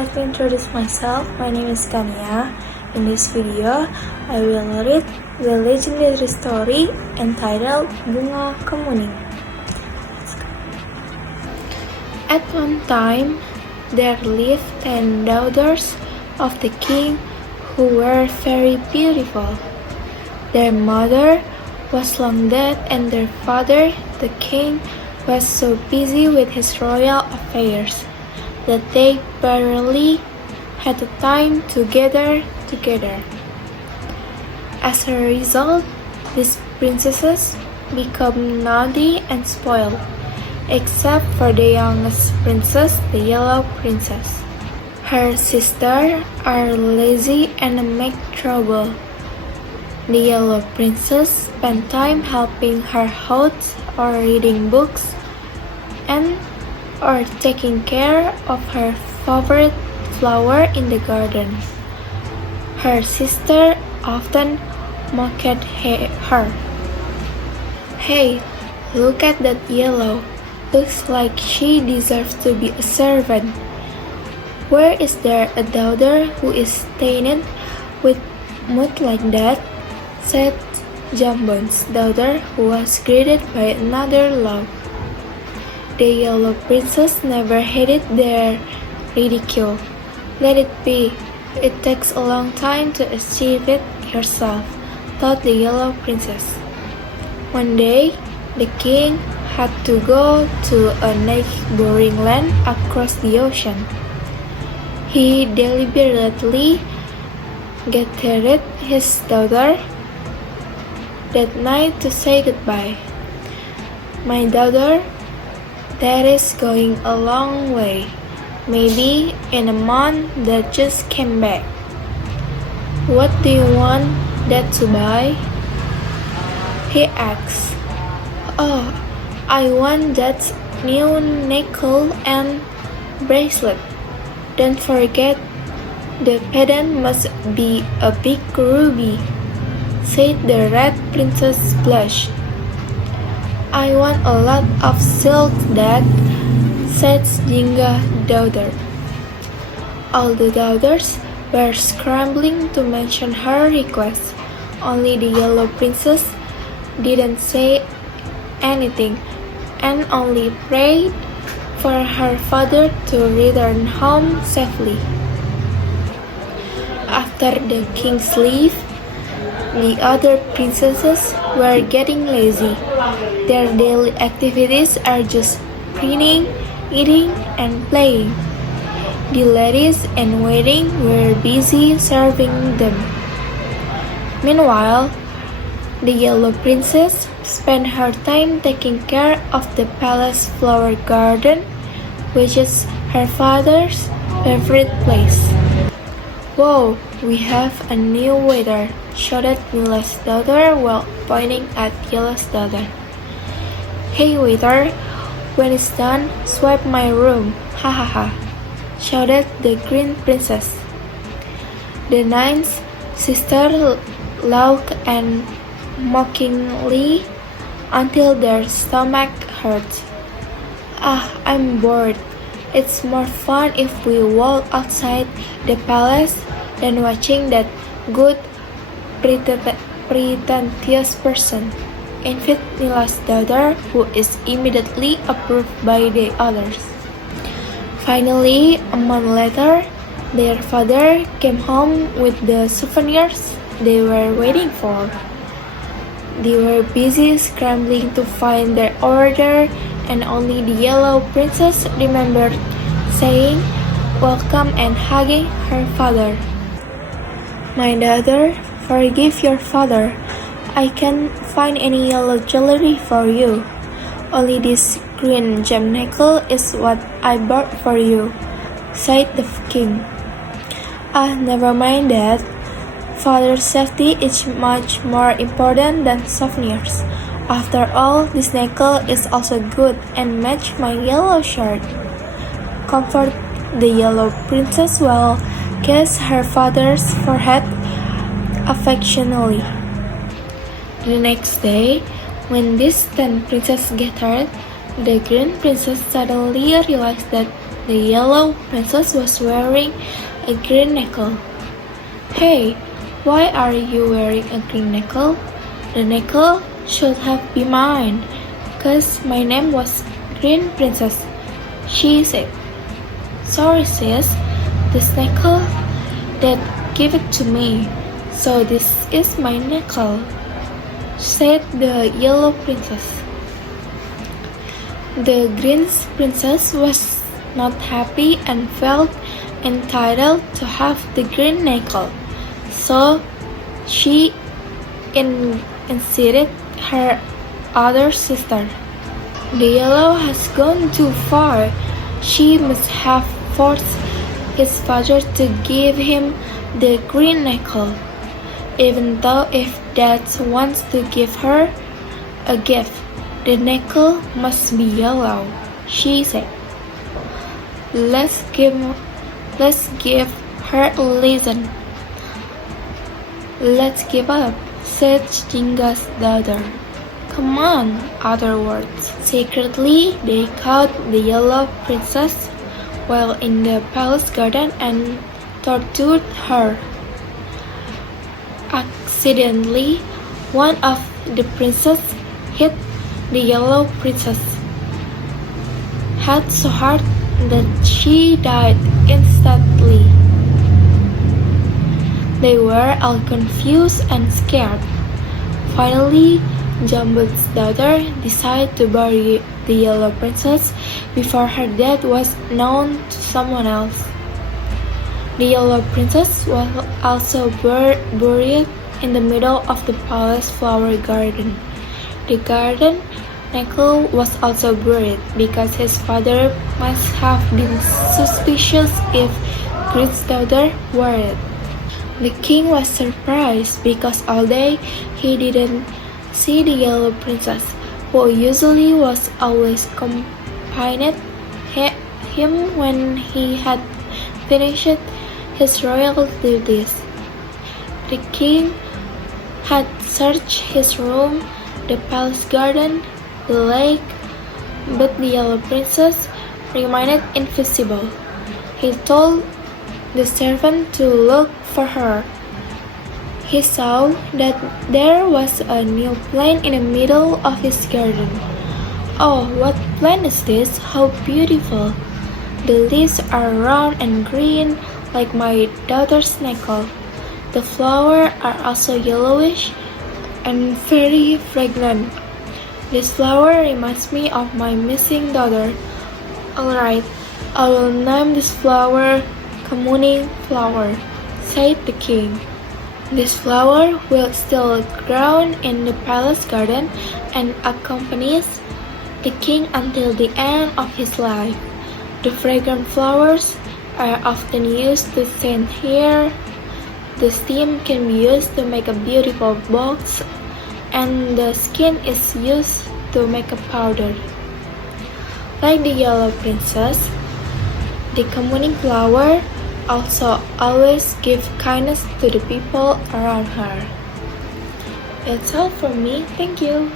let me introduce myself. My name is Kaniya. In this video, I will read the legendary story entitled Bunga Kemuning. At one time, there lived 10 daughters of the king who were very beautiful. Their mother was long dead, and their father, the king, was so busy with his royal affairs that they barely had the time to gather together. As a result, these princesses become naughty and spoiled, except for the youngest princess, the Yellow Princess. Her sisters are lazy and make trouble. The Yellow Princess spent time helping her house or reading books and or taking care of her favorite flower in the garden. Her sister often mocked her. "Hey, look at that Yellow. Looks like she deserves to be a servant. Where is there a daughter who is tainted with mud like that?" said Jambon's daughter, who was greeted by another love. The Yellow Princess never hated their ridicule. "Let it be. It takes a long time to achieve it yourself," thought the Yellow Princess. One day, the king had to go to a neighboring land across the ocean. He deliberately gathered his daughter that night to say goodbye. "My daughter, that is going a long way. Maybe in a month that just came back. What do you want that to buy?" he asked. "Oh, I want that new necklace and bracelet. Don't forget, the pendant must be a big ruby," said the Red Princess, blushed. "I want a lot of silk, Dad," said Jinga's daughter. All the daughters were scrambling to mention her request. Only the Yellow Princess didn't say anything and only prayed for her father to return home safely. After the king's leave, the other princesses were getting lazy. Their daily activities are just cleaning, eating, and playing. The ladies in waiting were busy serving them. Meanwhile, the Yellow Princess spent her time taking care of the palace flower garden, which is her father's favorite place. "Whoa, we have a new waiter," shouted Nila's daughter while pointing at Yellow's daughter. "Hey waiter, when it's done, swipe my room, ha ha ha," shouted the Green Princess. The ninth sister laughed and mockingly until their stomach hurt. "Ah, I'm bored. It's more fun if we walk outside the palace than watching that good, pretentious person," envied Nila's daughter, who is immediately approved by the others. Finally, a month later, their father came home with the souvenirs they were waiting for. They were busy scrambling to find their order, and only the Yellow Princess remembered saying welcome and hugging her father. "My daughter, forgive your father. I can't find any yellow jewelry for you. Only this green gem necklace is what I bought for you," said the king. "Ah, never mind that. Father's safety is much more important than souvenirs. After all, this necklace is also good and matches my yellow shirt," comforted the Yellow Princess while kissed her father's forehead affectionately. The next day, when these 10 princesses gathered, the Green Princess suddenly realized that The yellow princess was wearing a green necklace. Hey, why are you wearing a green necklace? The necklace should have been mine, 'cause my name was Green Princess, she said. Sorry sis, this necklace that gave it to me, so this is my necklace, said the yellow princess. The green princess was not happy and felt entitled to have the green necklace, so she incited her other sister. The yellow has gone too far. She must have forced his father to give him the green necklace, even though if Dad wants to give her a gift, the necklace must be yellow, she said. Let's give her a lesson. Let's give up, said Jinga's daughter. Come on, other words. Secretly, they caught the yellow princess while in the palace garden and tortured her. Accidentally, one of the princes hit the yellow princess head so hard that she died instantly. They were all confused and scared. Finally, Jambut's daughter decided to bury the yellow princess before her death was known to someone else. The yellow princess was also buried in the middle of the palace flower garden. The garden necklace was also buried because his father must have been suspicious if Green's daughter wore it. The king was surprised because all day he didn't see the yellow princess, who usually was always accompanied him when he had finished his royal duties. The king had searched his room, the palace garden, the lake, but the yellow princess remained invisible. He told the servant to look for her. He saw that there was a new plant in the middle of his garden. Oh, what plant is this? How beautiful! The leaves are round and green like my daughter's necklace. The flowers are also yellowish and very fragrant. This flower reminds me of my missing daughter. Alright, I will name this flower Communing Flower, said the king. This flower will still grow in the palace garden and accompanies the king until the end of his life. The fragrant flowers are often used to scent hair. The stem can be used to make a beautiful box, and the skin is used to make a powder. Like the yellow princess, the communing flower also always gives kindness to the people around her. That's all from me. Thank you.